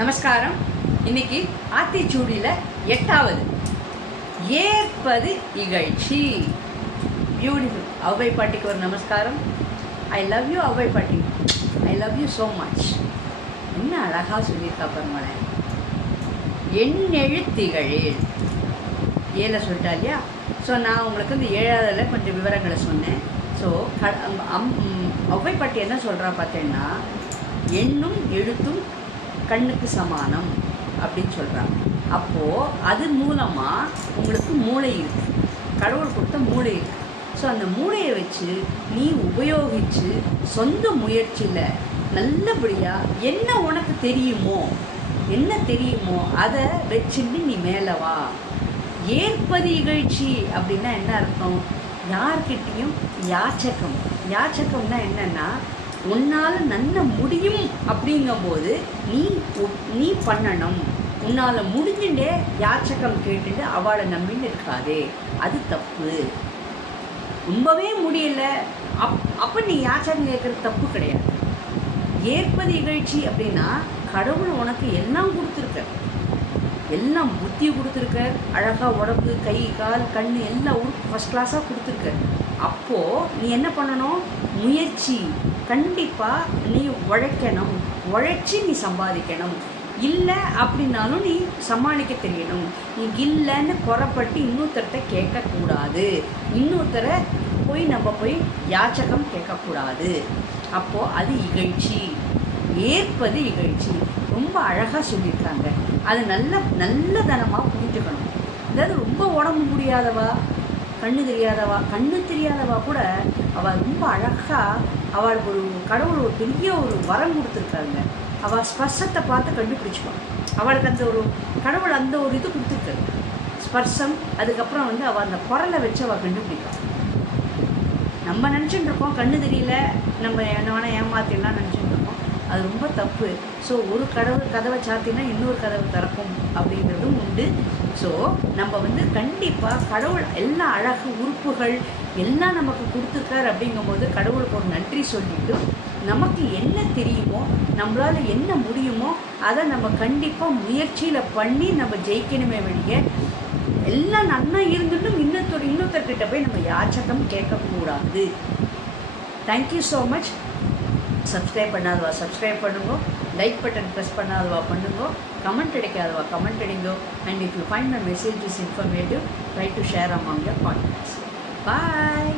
நமஸ்காரம். இன்னைக்கு ஆத்திச்சூடியில் எட்டாவது. ஏற்பது இகழ்ச்சி. பியூட்டிஃபுல் அவ்வை பாட்டிக்கு ஒரு நமஸ்காரம். ஐ லவ் யூ அவ்வை பாட்டி. I love you so much என்ன அழகாக சொல்லியிருக்கா பாருங்களேன் எண்ணெழுத்திகளில் ஏழை சொல்லிட்டா இல்லையா? ஸோ நான் உங்களுக்கு இந்த ஏழாவதில் கொஞ்சம் விவரங்களை சொன்னேன். ஸோ க அம் ம், பாட்டி என்ன சொல்கிறா பார்த்தேன்னா எண்ணும் எழுத்தும் கண்ணுக்கு சமானம் அப்படின்னு சொல்கிறாங்க அப்போது அது மூலமாக உங்களுக்கு மூளை இருக்குது கடவுள் கொடுத்த மூளை இருக்குது ஸோ அந்த மூளையை வச்சு நீ உபயோகித்து சொந்த முயற்சியில் நல்லபடியாக என்ன உனக்கு தெரியுமோ என்ன தெரியுமோ அதை வச்சுட்டு நீ மேலே வா. ஏற்பது இகழ்ச்சி அப்படின்னா என்ன அர்த்தம்? யார்கிட்டேயும் யாச்சகம். யாச்சகம்னா என்னென்னா உன்னால் நன்ன முடியும் அப்படிங்கும்போது நீ நீ பண்ணணும். உன்னால் முடிஞ்சுட்டே யாச்சகம் கேட்டுட்டு அவளை நம்பின்னு இருக்காதே. அது தப்பு. ரொம்பவே முடியல. அப் அப்போ நீ யாச்சகம் கேட்குறது தப்பு கிடையாது. ஏற்பது இகழ்ச்சி அப்படின்னா கடவுள் உனக்கு எல்லாம் கொடுத்துருக்க எல்லாம் புத்தி கொடுத்துருக்க அழகாக உடம்பு கை கால் கண் எல்லா உறுப்பு ஃபஸ்ட் கிளாஸாக கொடுத்துருக்க அப்போது நீ என்ன பண்ணணும்? முயற்சி. கண்டிப்பாக நீ உழைக்கணும். உழைச்சி நீ சம்பாதிக்கணும். இல்லை அப்படின்னாலும் நீ சமாளிக்க தெரியணும். நீ இல்லைன்னு குறப்பட்டு இன்னொருத்தர்கிட்ட கேட்கக்கூடாது. இன்னொருத்தரை போய் நம்ம போய் யாச்சகம் கேட்கக்கூடாது. அப்போது அது இகழ்ச்சி. ஏற்பது இகழ்ச்சி. ரொம்ப அழகாக சொல்லியிருக்காங்க. அது நல்ல நல்லதனமாக புரிஞ்சுக்கணும். அதாவது ரொம்ப உடம்பு முடியாதவா கண்ணு தெரியாதவா கண்ணு தெரியாதவா கூட அவள் ரொம்ப அழகாக அவளுக்கு ஒரு கடவுள் ஒரு பெரிய ஒரு வரம் கொடுத்துருக்காங்க. அவள் ஸ்பர்சத்தை பார்த்து கண்டுபிடிச்சிப்பான் அவளுக்கு அந்த ஒரு கடவுள் அந்த ஒரு இது கொடுத்துருக்காரு. ஸ்பர்சம் அதுக்கப்புறம் வந்து அவள் அந்த குரலை வச்சு அவள் கண்டுபிடிப்பாள் நம்ம நினச்சிட்டு இருக்கோம் கண்ணு தெரியல நம்ம என்ன வேணால் ஏமாத்திடலாம் நினச்சிட்டு இருக்கோம். அது ரொம்ப தப்பு. ஸோ ஒரு கதவு கதவை சாத்தினா இன்னொரு கதவு திறக்கும் அப்படிங்கிறதும் உண்டு. ஸோ நம்ம வந்து கண்டிப்பாக கடவுள் எல்லா அழகு உறுப்புகள் எல்லாம் நமக்கு கொடுத்துருக்காரு அப்படிங்கும்போது கடவுளுக்கு ஒரு நன்றி சொல்லிட்டு நமக்கு என்ன தெரியுமோ நம்மளால் என்ன முடியுமோ அதை நம்ம கண்டிப்பாக முயற்சியில் பண்ணி நம்ம ஜெயிக்கணுமே வெளியே எல்லாம் நன்னா இருந்துட்டும் இன்னொருத்தர் இன்னொருத்தர்கிட்ட போய் நம்ம யாச்சகம் கேட்கக்கூடாது. Thank you so much subscribe பண்ணாதவா சப்ஸ்கிரைப் பண்ணுங்க லைக் பட்டன் ப்ரெஸ் பண்ணாதவா பண்ணுங்க கமெண்ட் அடிக்காதவா comment அடிங்கோ and if you find my message is informative try to share among your contacts bye